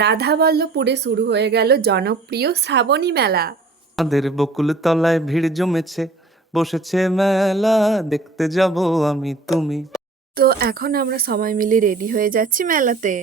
রাধাবল্লভপুরে শুরু হয়ে গেল জনপ্রিয় শ্রাবণী মেলা। আমাদের বকুল তলায় ভিড় জমেছে, বসেছে মেলা, দেখতে যাব আমি তুমি। তো এখন আমরা সবাই মিলে রেডি হয়ে যাচ্ছি মেলাতে।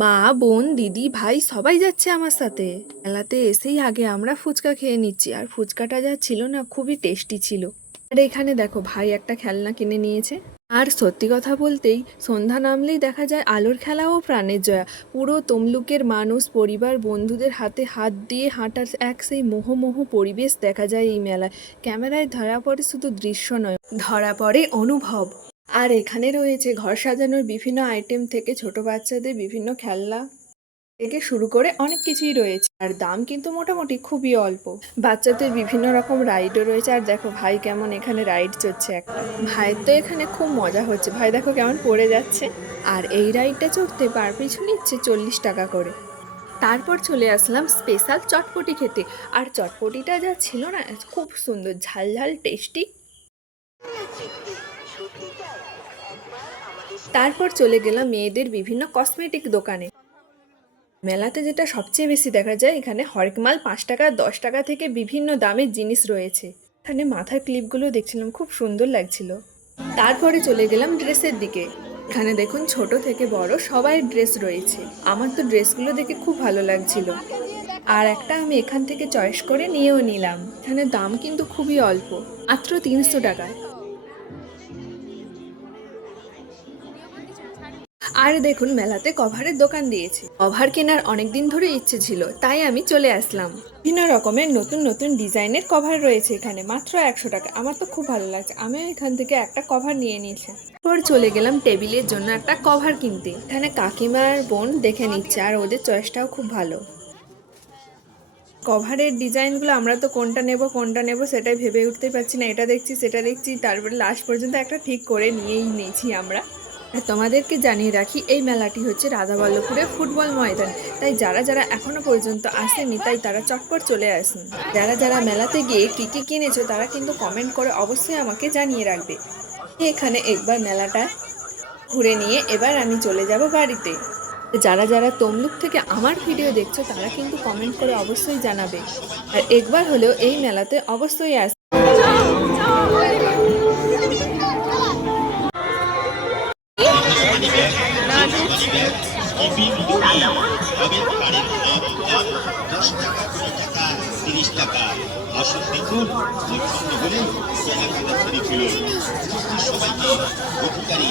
মা, বোন, দিদি, ভাই সবাই যাচ্ছে আমার সাথে। মেলাতে এসেই আগে আমরা ফুচকা খেয়ে নিচ্ছি, আর ফুচকাটা যা ছিল না, খুবই টেস্টি ছিল। আর এখানে দেখো ভাই একটা খেলনা কিনে নিয়েছে। আর সত্যি কথা বলতেই সন্ধ্যা নামলেই দেখা যায় আলোর খেলা ও প্রাণের জয়া। পুরো তমলুকের মানুষ, পরিবার, বন্ধুদের হাতে হাত দিয়ে হাঁটার এক সেই মোহমোহ পরিবেশ দেখা যায় এই মেলায়। ক্যামেরায় ধরা পড়ে শুধু দৃশ্য নয়, ধরা পড়ে অনুভব। আর এখানে রয়েছে ঘর সাজানোর বিভিন্ন আইটেম থেকে ছোট বাচ্চাদের বিভিন্ন খেলনা থেকে শুরু করে অনেক কিছুই রয়েছে, আর দাম কিন্তু মোটামুটি খুবই অল্প। বাচ্চাদের বিভিন্ন রকম রাইডও রয়েছে। আর দেখো ভাই কেমন এখানে রাইড চড়ছে একটা। ভাইয়ের তো এখানে খুব মজা হচ্ছে, ভাই দেখো কেমন পড়ে যাচ্ছে। আর এই রাইডটা চড়তে পার পিছু নিচ্ছে 40 টাকা করে। তারপর চলে আসলাম স্পেশাল চটপটি খেতে। আর চটপটিটা যা ছিল না, খুব সুন্দর, ঝাল ঝাল টেস্টি। তারপর চলে গেলাম মেয়েদের বিভিন্ন কসমেটিক দোকানে। মেলাতে যেটা সবচেয়ে বেশি দেখা যায়, এখানে হরেক মাল 5 টাকা 10 টাকা থেকে বিভিন্ন দামের জিনিস রয়েছে। এখানে মাথার ক্লিপগুলো দেখছিলাম, খুব সুন্দর লাগছিল। তারপরে চলে গেলাম ড্রেসের দিকে। এখানে দেখুন ছোট থেকে বড় সবাই ড্রেস রয়েছে। আমার তো ড্রেসগুলো দেখে খুব ভালো লাগছিল, আর একটা আমি এখান থেকে চয়েস করে নিয়েও নিলাম। এখানে দাম কিন্তু খুবই অল্প, মাত্র 300 টাকায়। আর দেখুন মেলাতে কভারের দোকান দিয়েছে। কভার কেনার অনেক দিন ধরে ইচ্ছে ছিল, তাই আমি চলে আসলাম। বিভিন্ন রকমের নতুন নতুন ডিজাইনের কভার রয়েছে এখানে, মাত্র 100 টাকা। আমার তো খুব ভালো লাগছে, আমিও এখান থেকে একটা কভার নিয়ে নিয়েছি। এরপর চলে গেলাম টেবিলের জন্য একটা কভার কিনতে। এখানে কাকিমার বোন দেখে নিচ্ছে, আর ওদের চয়েসটাও খুব ভালো। কভারের ডিজাইনগুলো আমরা তো কোনটা নেব সেটাই ভেবে উঠতে পারছি না। এটা দেখছি সেটা দেখছি, তারপরে লাস্ট পর্যন্ত একটা ঠিক করে নিয়েই নিয়েছি আমরা। আর তোমাদেরকে জানিয়ে রাখি, এই মেলাটি হচ্ছে রাধাবল্লভপুরের ফুটবল ময়দান। তাই যারা যারা এখনো পর্যন্ত আসেনি, তাই তারা চটপট চলে আসুন। যারা যারা মেলাতে গিয়ে কী কী কিনেছো তারা কিন্তু কমেন্ট করে অবশ্যই আমাকে জানিয়ে রাখবে। এখানে একবার মেলাটা ঘুরে নিয়ে এবার আমি চলে যাব বাড়িতে। যারা যারা তমলুক থেকে আমার ভিডিও দেখছো তারা কিন্তু কমেন্ট করে অবশ্যই জানাবে, আর একবার হলেও এই মেলাতে অবশ্যই আসবে। সবাইকে অধিকারী